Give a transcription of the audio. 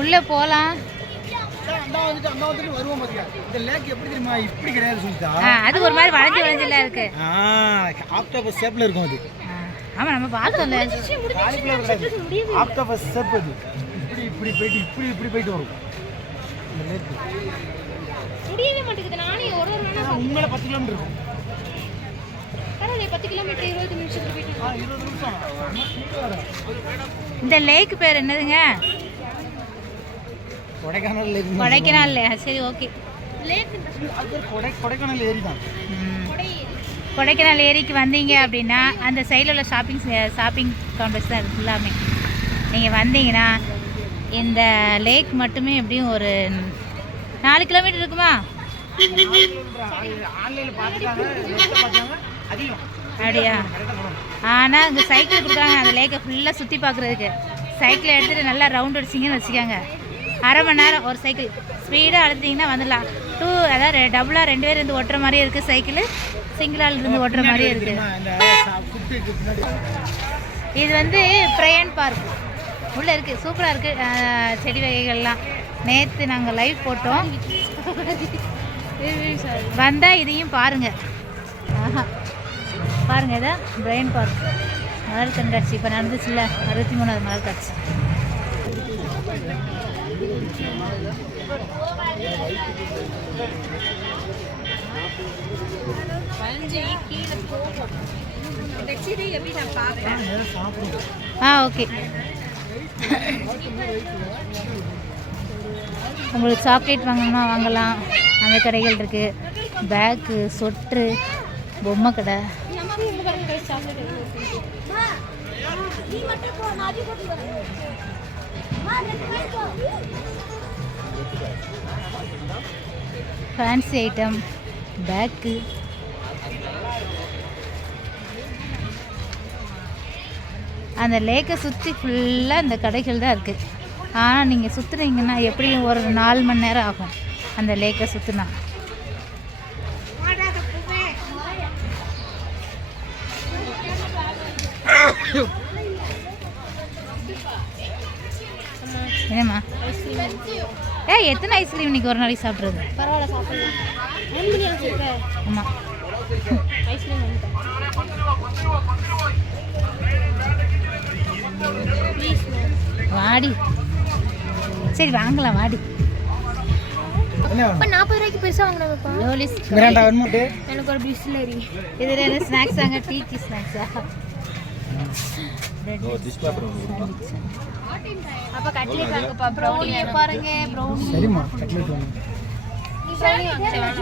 உள்ள போலாம். அது ஒரு மாதிரி வளைஞ்சு வளைஞ்சல இருக்கு. ஆக்டோபஸ் ஷேப்ல இருக்கும் அது. ஆமா நம்ம பார்த்தோம்ல. ஆக்டோபஸ் ஷேப் அது. இப்படி போயிட்டு வரும். இந்த லேக் முடியவே மாட்டேங்குது. நானே ஒரு வேணா உங்கள 10 கிலோமீட்டர் இருக்கும். பரவாயில்லை 10 கிலோமீட்டர் 20 நிமிஷத்துக்கு போயிட்டு 20 நிமிஷம். இந்த லேக் பேர் என்னதுங்க? கொடைக்கானல் லேக். கொடைக்கானல் லேக். சரி ஓகே. லேக் அது கொடைக்கானல் ஏரி தான். கொடைக்கானல் ஏரிக்கு வந்தீங்க அப்படின்னா அந்த சைடில் உள்ள ஷாப்பிங் காம்ப்ளெக்ஸ் தான் இருக்குது எல்லாமே. நீங்கள் வந்தீங்கன்னா இந்த லேக் மட்டுமே எப்படியும் ஒரு 4 கிலோமீட்டர் இருக்குமா? அப்படியா? ஆனால் இங்கே சைக்கிள் கொடுக்குறாங்க அந்த லேக்கை ஃபுல்லாக சுற்றி பார்க்குறதுக்கு. சைக்கிளை எடுத்துகிட்டு நல்லா ரவுண்ட் அடிச்சிங்கன்னு வச்சுக்காங்க, அரை மணி நேரம் ஒரு சைக்கிள் ஸ்பீடாக அழுத்திங்கன்னா வந்துடலாம். அதாவது டபுளாக 2 பேர் இருந்து ஓட்டுற மாதிரியே இருக்குது சைக்கிள், சிங்கிளால் இருந்து ஓட்டுற மாதிரியே இருக்குது. இது வந்து பிரயன் பார்க் உள்ளே இருக்குது. சூப்பராக இருக்குது செடி வகைகள்லாம். நேற்று நாங்கள் லைவ் போட்டோம், வந்தால் இதையும் பாருங்கள். ஆஹா பாருங்கள், இதான் பிரயன் பார்க் மலர் கண்காட்சி இப்போ நடந்துச்சுல்ல, 63வது மலர் காட்சி. ஓகே. உங்களுக்கு சாக்லேட் வாங்கணுமா வாங்கலாம், அந்த கடைகள் இருக்குது. பேக்கு, சொட்ரு, பொம்மை கடை. Fancy item, bag. அந்த லேக்கை சுற்றி ஃபுல்லாக இந்த கடைகள் தான் இருக்குது. ஆனால் நீங்கள் சுற்றுனீங்கன்னா எப்படியும் ஒரு 4 மணி நேரம் ஆகும் அந்த லேக்கை சுற்றுனா. என்னம்மா? எத்தனை ஐஸ்கிரீம் இன்னைக்கு ஒரு நாளைக்கு சாப்பிட்றது? பரவாயில்ல சாப்பிடலாம். ஆமாம் ஐஸ்கிரீம் வாடி. சரி வாங்கலாம் வாடி. இப்போ 40 ரூபாய்க்கு பெருசாக வாங்கினதுப்பா. எனக்கு ஒரு பிஸ்லரி. இதில் என்ன ஸ்நாக்ஸ் வாங்க? டீ ஸ்நாக்ஸா? அப்போ கட்லெட் வாங்கப்பா. ப்ரௌனி பாருங்க. ப்ரௌனி சரிம்மா, கட்லெட் வாங்க. ப்ரௌனி வாங்க.